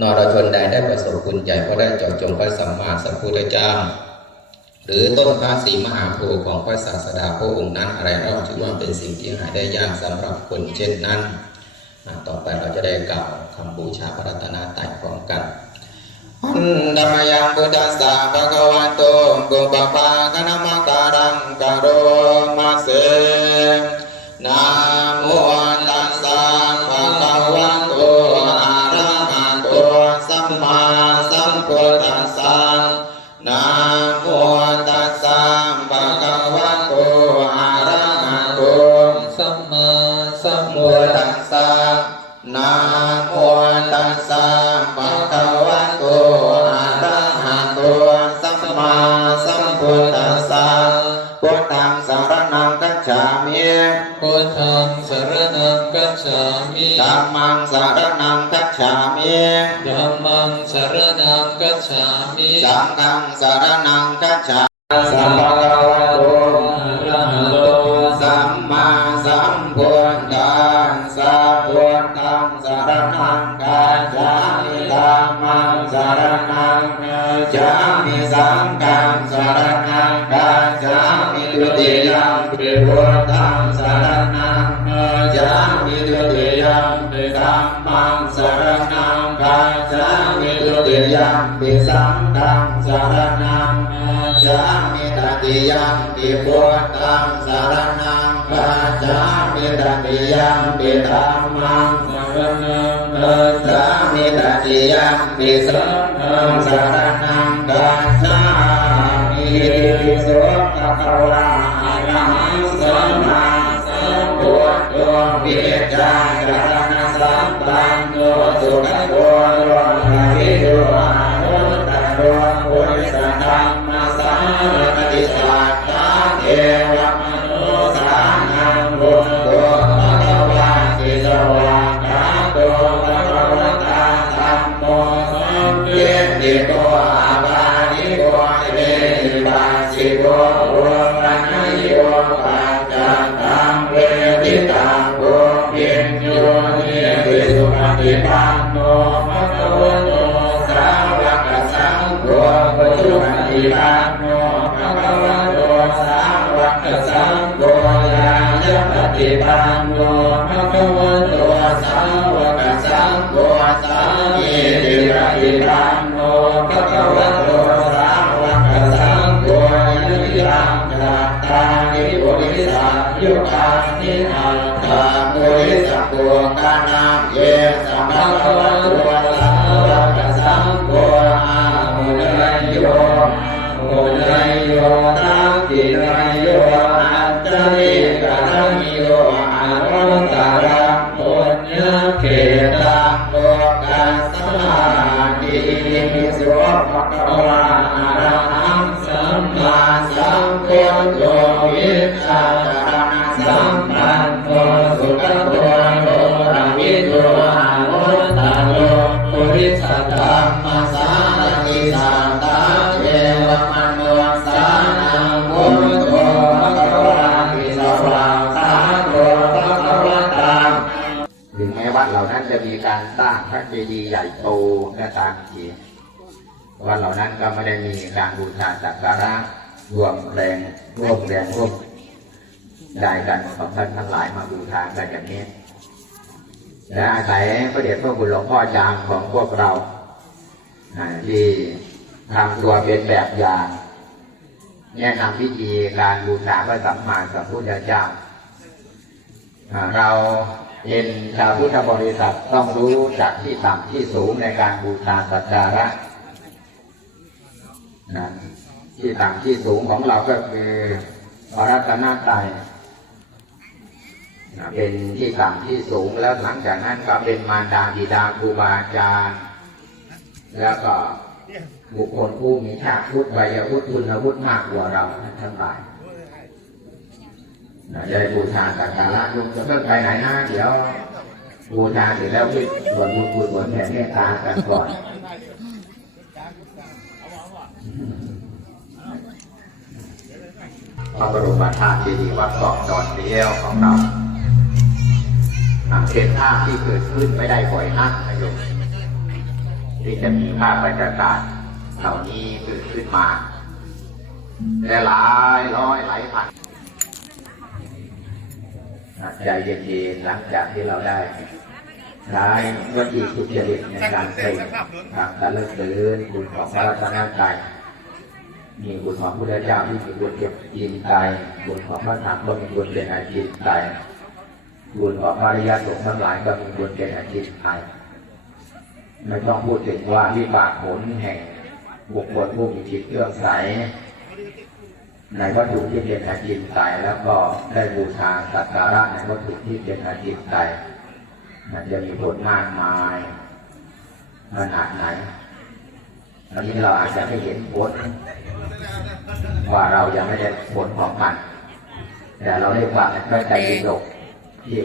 นรชนใดได้ประสบคุณใจเพราะได้เจาะจงพระสัมมาสัมพุทธเจ้า หรือต้นพระศรีมหาโพธิ์ของพระศาสดาพระองค์นั้นอะไรเราถือว่าเป็นสิ่งที่หาได้ยากสำหรับคนเช่นนั้น ต่อไปเราจะได้กล่าวคำบูชาพระรัตนตรัยพร้อมกันอันดมยังพุทธัสสะภะคะวะโตกุปปะกะนะมะการัง น งสรณังกัจฉามิธัมมังสารนังกัจฉามิธัมมังสรณังกัจฉามิสังฆังสารนังกัจฉามิสัมภะคะวะโตอะระหะโตสัมมาสัมพุทธัสสะพุทธังสารนังกัจฉามิธัมมังสารนังกัจฉามิสังฆังสารนังกัจฉามิตุติยัมปิพุท งสารนังกัจามิตุติยัมปิสังฆังสารนังกัจามิตติยัมปิพุทธังสารนังกัจามิตติยัมปิธัมมังสารนังกัจามิตติยัมปิสังฆังสารนังกัจามิสุขะคะวะอะระหัง ฏิปันโนภะคะวะโตสาวกสังโฆยายะปฏิปันโนภะคะวะโตสาวกสังโฆสามีติปฏิปันโนภะคะวะโตสาวกสังโฆยุติยังกัตตานิปุริสัพยุคานิอัตตาปุริสัพโภกานังเยสัมภะคะวะโต โยตังกินยโยอัจจริกะทังโยอารุตารังปุญญเขตังโลกัสสาติสุภะคะวะอรหังสัมมาสัมพุทโธวิชาจารณสัมปันโนสุขโตโลระวิโตอานุตตโลปุริสธรรมสา แม้วัดเหล่านั้นจะมีการสร้างพระเจดีย์ใหญ่โตก็ตามทีวัดเหล่านั้นก็ไม่ได้มีการบูชาสักการะรวมแรงร่วมแรงร่วมใจกันของท่านทั้งหลายมาบูชากันอย่างนี้และอาศัยพระเดชพระคุณหลวงพ่อจางของพวกเราที่ทำตัวเป็นแบบอย่างแนะนำวิธีการบูชาพระสัมมาสัมพุทธเจ้าเรา เป็นชาวพุทธบริษัทต้องรู้จากที่ต่ำที่สูงในการบูชาสักการะนะที่ต่ำที่สูงของเราก็คือพระรัตนตรัยเป็นที่ต่ำที่สูงแล้วหลังจากนั้นก็เป็นมารดาบิดาครูบาอาจารย์แล้วก็บุคคลผู้มีชาติพุทธวัยวุฒิคุณวุฒิมากกว่าเราทั้งหลาย นะได้บูชาสักการะลุงจะเพิ่งไปไหนนะเดี๋ยวบูชาเสร็จแล้วพิสวดบุญกุศลแผ่เมตตากันก่อนพระบรมธาตุเจดีย์วัดเกาะดอนเดียวของเราเป็นภาพที่เกิดขึ้นไม่ได้บ่อยนักนะโยมที่จะมีภาพบรรยากาศเหล่านี้เกิดขึ้นมาและหลายร้อยหลายพัน ใจเย็นๆหลังจากที่เราได้ได้วัตถุสุจริตในการเป็นทางการเลิกเดินบุญของพระรัตนตรัยมีบุญของพระพุทธเจ้าที่มีบุญเก็บจิตใจบุญของพระธรรมก็มีบุญเป็นอาจิตใจบุญของพระริยสงฆ์ทั้งหลายก็มีบุญเป็นอาจิตใจไม่ต้องพูดถึงว่าวิบากผลแห่งบุคคลผู้มีจิตเครื่อใส ในวัตถุที่เป็นอาจิตใจแล้วก็ได้บูชาสักการะในวัตถุที่เป็นอาจิตใจมันจะมีผลมากมายขนาดไหนอันนี้เราอาจจะไม่เห็นผลว่าเรายังไม่ได้ผลของมันแต่เราได้ฟังในพระไตรปิฎกที่